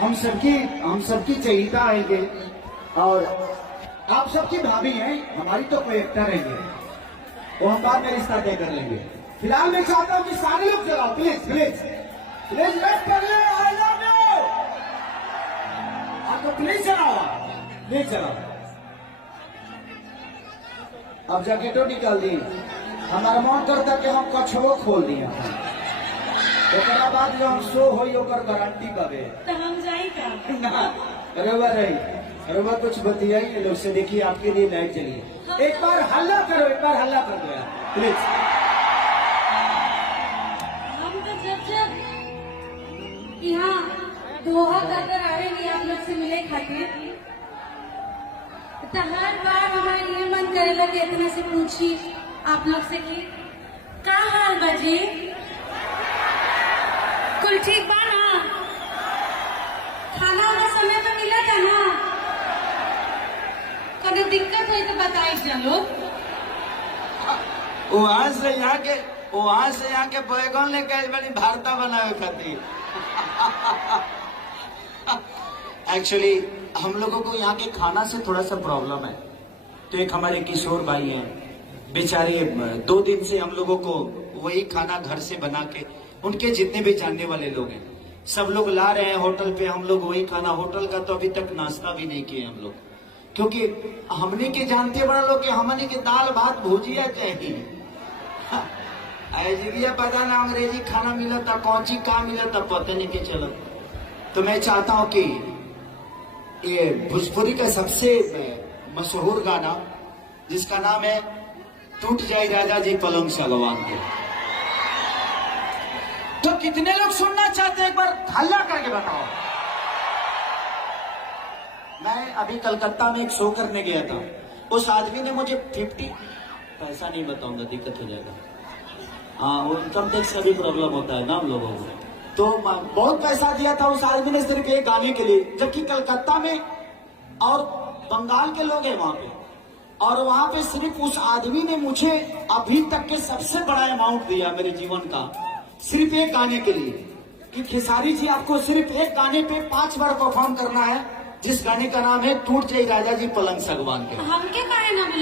हम सबकी चहीता आएंगे और आप सबकी भाभी हैं, हमारी तो कोई एक्टर रहेंगे, वो हम बाद में रिश्ता तय कर लेंगे। फिलहाल मैं चाहता हूँ कि सारे लोग चलाओ, प्लीज प्लीज प्लीज वेट कर ले। I love you. तो प्लीज चलाओ, प्लीज चलाओ। अब जैकेटो निकाल दी, हमारा मन करता कि हम कछुओ खोल दिया, ओकरा बाद जो हम शो हो गारंटी पावे तो हम जाई का ना। रवा कुछ बतियाई लोग से, देखिए आपके लिए लाइट चलिए। एक बार हल्ला करो, एक बार हल्ला कर दो यार प्लीज। हम तो जब यहाँ दोहा कर आवेंगे आप लोग से मिले खातिर, तो हर बार हमारा ये मन करेगा कि इतना से पूछी आप लोग से कि का हाल बाजी, कुल ठीक बा ना, खाना वाला समय तो मिला था ना, कभी दिक्कत हुई तो बताइए चलो। वहां से यहाँ के बैगन लेके आई बनी भारता बनावे खातिर। एक्चुअली हम लोगों को यहाँ के खाना से थोड़ा सा प्रॉब्लम है, तो एक हमारे किशोर भाई हैं, बेचारे 2 दिन से हम लोगों को वही खाना घर से बना के, उनके जितने भी जानने वाले लोग हैं सब लोग ला रहे हैं होटल पे, हम लोग वही खाना, होटल का तो अभी तक नाश्ता भी नहीं किए हम लोग, क्योंकि हमने के जानते बड़ा लोग कि हमने के दाल भात भुजिया चाहिए। अजगिया पता ना अंग्रेजी खाना मिला था, कौन सी कहाँ मिला था पता नहीं के चलो। तो मैं चाहता हूँ कि ये भोजपुरी का सबसे मशहूर गाना जिसका नाम है टूट जाए राजा जी पलंग सागवान के, तो कितने लोग सुनना चाहते हैं एक बार हल्ला करके बताओ। मैं अभी कलकत्ता में एक शो करने गया था, उस आदमी ने मुझे 50 पैसा नहीं बताऊंगा दिक्कत हो जाएगा, हाँ वो इनकम टैक्स का भी प्रॉब्लम होता है ना हम लोगों को, तो बहुत पैसा दिया था उस आदमी ने सिर्फ एक गाने के लिए, जबकि कलकत्ता में और बंगाल के लोग हैं वहां पे, और वहां पे सिर्फ उस आदमी ने मुझे अभी तक के सबसे बड़ा अमाउंट दिया मेरे जीवन का, सिर्फ एक गाने के लिए, कि खेसारी जी आपको सिर्फ एक गाने पे 5 बार परफॉर्म करना है, जिस गाने का नाम है टूट जाए राजा जी पलंग सागवान के। हमके काहे ना